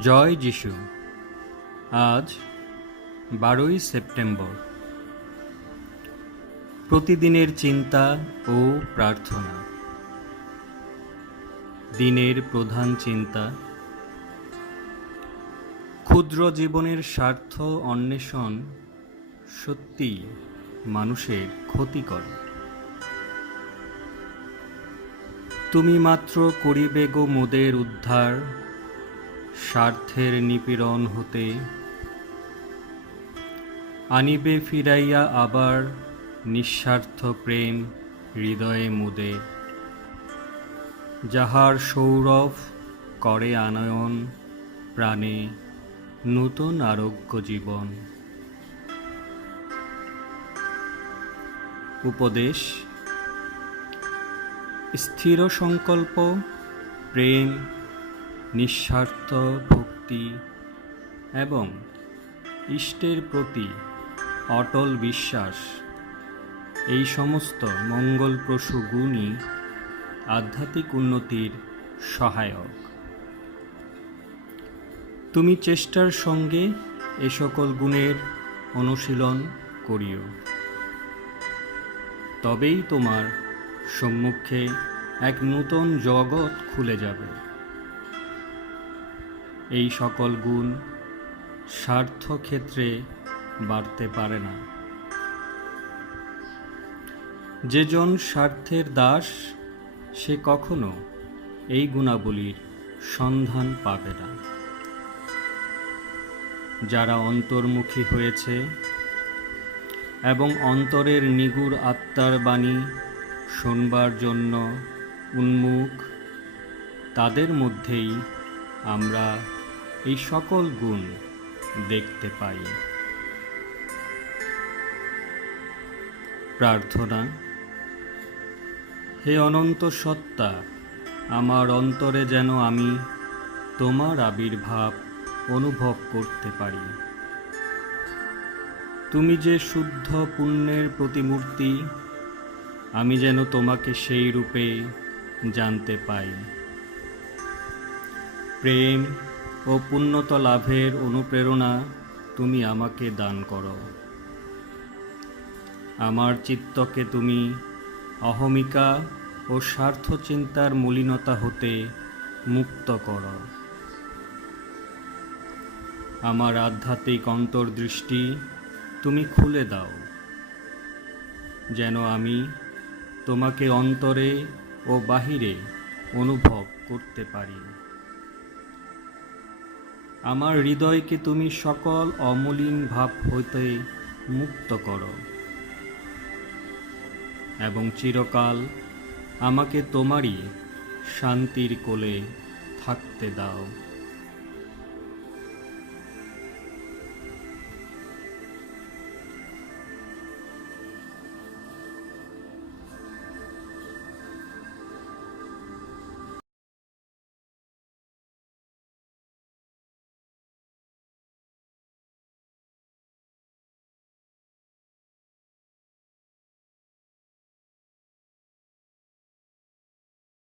জয় যিশু। আজ বারোই সেপ্টেম্বর। প্রতিদিনের চিন্তা ও প্রার্থনা। দিনের প্রধান চিন্তা। ক্ষুদ্র জীবনের স্বার্থ অন্বেষণ সত্যি মানুষের ক্ষতি করে তুমি মাত্র করিবে গো মোদের উদ্ধার স্বার্থের নিপীড়ন হতে। আনিবে ফিরাইয়া আবার নিঃস্বার্থ প্রেম হৃদয়ে মুদে। যাহার সৌরভ করে আনয়ন প্রাণে নূতন আরোগ্য জীবন। উপদেশ স্থির সংকল্প প্রেম নিঃস্বার্থ ভক্তি এবং ইষ্টের প্রতি অটল বিশ্বাস। এই সমস্ত মঙ্গলপ্রসূ গুণই আধ্যাত্মিক উন্নতির সহায়ক। তুমি চেষ্টার সঙ্গে এ সকল গুণের অনুশীলন করিও। তবেই তোমার সম্মুখে এক নূতন জগৎ খুলে যাবে। এই সকল গুণ স্বার্থ ক্ষেত্রে বাড়তে পারে না। যেজন স্বার্থের দাস, সে কখনো এই গুণাবলীর সন্ধান পাবে না। যারা অন্তর্মুখী হয়েছে এবং অন্তরের নিগুড় আত্মার বাণী শোনবার জন্য উন্মুখ, তাদের মধ্যেই আমরা এই সকল গুণ দেখতে পাই। প্রার্থনা, হে অনন্ত সত্তা, আমার অন্তরে যেন আমি তোমার আবির্ভাব অনুভব করতে পারি। তুমি যে শুদ্ধ পুণ্যের প্রতিমূর্তি, আমি যেন তোমাকে সেই রূপে জানতে পাই। প্রেম ও পুণ্যত লাভের অনুপ্রেরণা তুমি আমাকে দান করো। আমার চিত্তকে তুমি অহমিকা ও স্বার্থ চিন্তার মলিনতা হতে মুক্ত করো। আমার আধ্যাত্মিক অন্তর্দৃষ্টি তুমি খুলে দাও, যেন আমি তোমাকে অন্তরে ও বাহিরে অনুভব করতে পারি। আমার হৃদয়কে তুমি সকল অমলিন ভাব হইতে মুক্ত করো। এবং চিরকাল আমাকে তোমারই শান্তির কোলে থাকতে দাও।